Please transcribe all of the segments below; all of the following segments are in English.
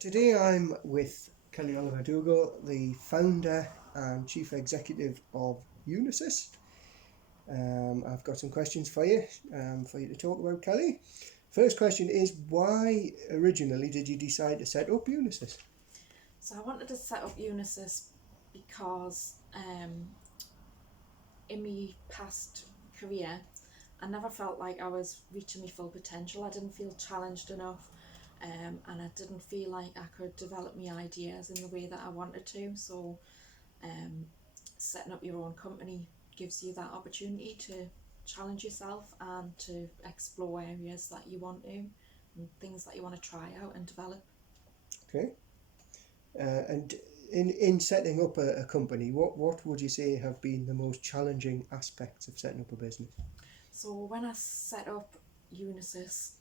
Today I'm with Kelly Oliver Dougall, the founder and chief executive of Unisus. I've got some questions for you to talk about, Kelly. First question is, why originally did you decide to set up Unisus? So I wanted to set up Unisus because in my past career, I never felt like I was reaching my full potential. I didn't feel challenged enough, and I didn't feel like I could develop my ideas in the way that I wanted to. So um, setting up your own company gives you that opportunity to challenge yourself and to explore areas that you want to and things that you want to try out and develop. Okay. And in setting up a company, what would you say have been the most challenging aspects of setting up a business? So when I set up Unisus,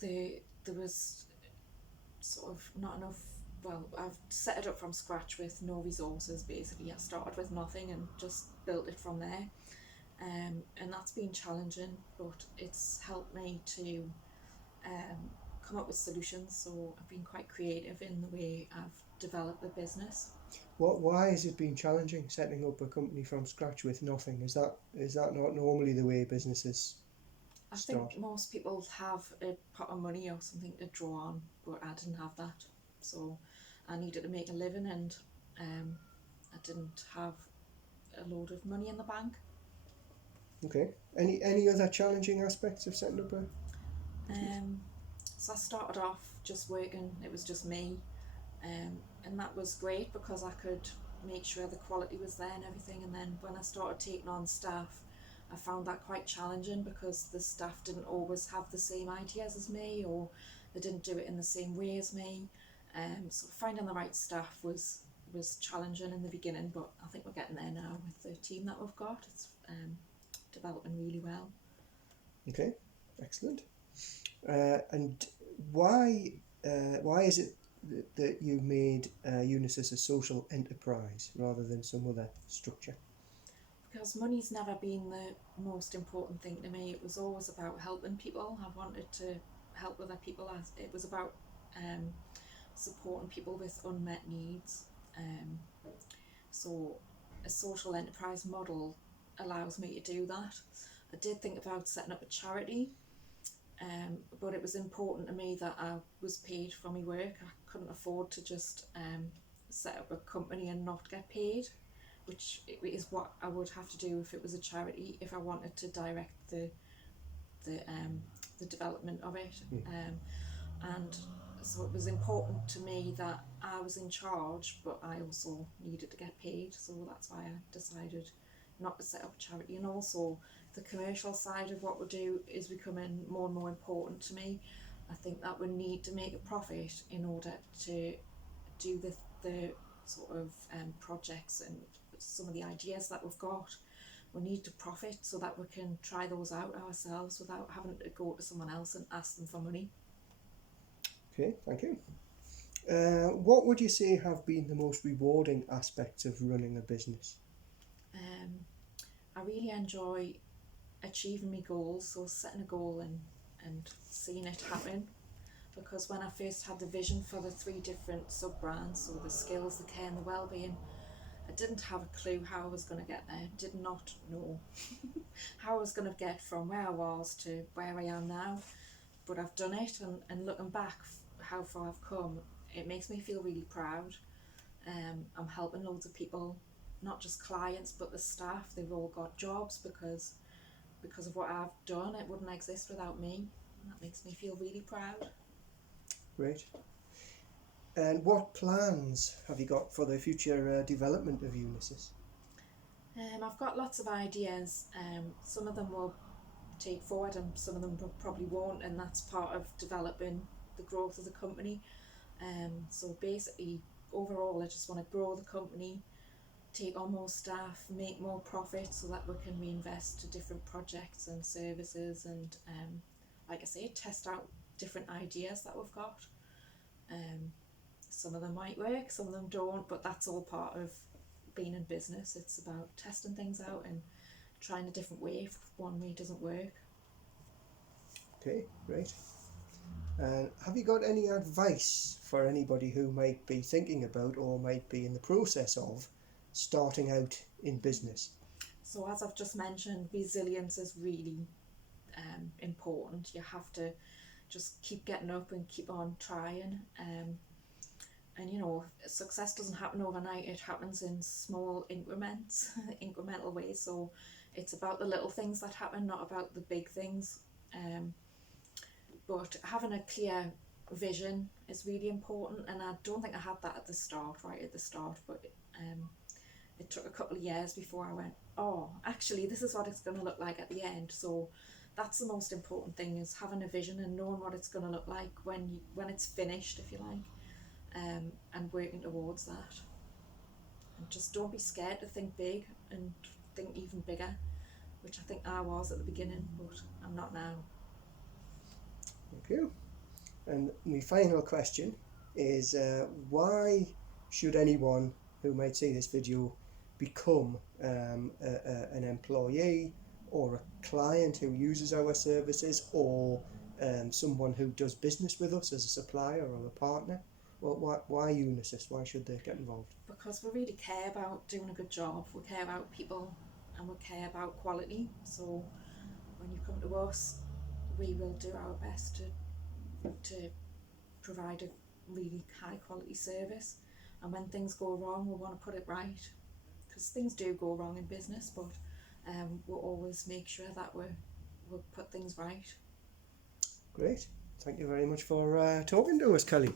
there was sort of not enough. Well, I've set it up from scratch with no resources. Basically, I started with nothing and just built it from there. And that's been challenging, but it's helped me to um, come up with solutions. So I've been quite creative in the way I've developed the business. Why has it been challenging setting up a company from scratch with nothing? Is that not normally the way businesses I start? think most people have a pot of money or something to draw on, but I didn't have that. So I needed to make a living, and um, I didn't have a load of money in the bank. Okay. Any other challenging aspects of setting up a business? Um, so I started off just working, it was just me, and that was great because I could make sure the quality was there and everything. And then when I started taking on staff, I found that quite challenging because the staff didn't always have the same ideas as me, or they didn't do it in the same way as me. So finding the right staff was challenging in the beginning, but I think we're getting there now with the team that we've got. It's developing really well. Okay, excellent. And why is it that you made Unisys a social enterprise rather than some other structure? Because money's never been the most important thing to me. It was always about helping people. I wanted to help other people. It was about um, supporting people with unmet needs. Um, so a social enterprise model allows me to do that. I did think about setting up a charity, but it was important to me that I was paid for my work. I couldn't afford to just set up a company and not get paid, which is what I would have to do if it was a charity, if I wanted to direct the um, the development of it. Mm. And so it was important to me that I was in charge, but I also needed to get paid. So that's why I decided not to set up a charity. And also, the commercial side of what we do is becoming more and more important to me. I think that we need to make a profit in order to do the sort of projects and some of the ideas that we've got. We need to profit so that we can try those out ourselves without having to go to someone else and ask them for money. Okay, thank you. What would you say have been the most rewarding aspects of running a business? Um, I really enjoy achieving my goals, so setting a goal and seeing it happen. Because when I first had the vision for the three different sub brands, so the skills, the care, and the well-being, I didn't have a clue how I was going to get there. Did not know how I was going to get from where I was to where I am now. But I've done it, and looking back, how far I've come, it makes me feel really proud. I'm helping loads of people, not just clients, but the staff. They've all got jobs because of what I've done. It wouldn't exist without me. And that makes me feel really proud. Great. And what plans have you got for the future development of Unisys? I've got lots of ideas. Some of them will take forward, and some of them probably won't, and that's part of developing the growth of the company. So basically, overall, I just want to grow the company, take on more staff, make more profit so that we can reinvest to different projects and services, and like I say, test out different ideas that we've got. Um, some of them might work, some of them don't, but that's all part of being in business. It's about testing things out and trying a different way if one way doesn't work. Okay, great. And have you got any advice for anybody who might be thinking about or might be in the process of starting out in business? So as I've just mentioned, resilience is really important. You have to just keep getting up and keep on trying. And you know, success doesn't happen overnight. It happens in small increments, incremental ways. So it's about the little things that happen, not about the big things. But having a clear vision is really important, and I don't think I had that at the start, right at the start. But it took a couple of years before I went, oh, actually, this is what it's going to look like at the end. So that's the most important thing, is having a vision and knowing what it's going to look like when it's finished, if you like. And working towards that. And just don't be scared to think big and think even bigger, which I think I was at the beginning, but I'm not now. Thank you. And my final question is, why should anyone who might see this video become an employee or a client who uses our services, or someone who does business with us as a supplier or a partner? Well, why Unisus? Why should they get involved? Because we really care about doing a good job. We care about people and we care about quality. So when you come to us, we will do our best to provide a really high quality service. And when things go wrong, we want to put it right, because things do go wrong in business, but we'll always make sure that we'll put things right. Great. Thank you very much for talking to us, Kelly.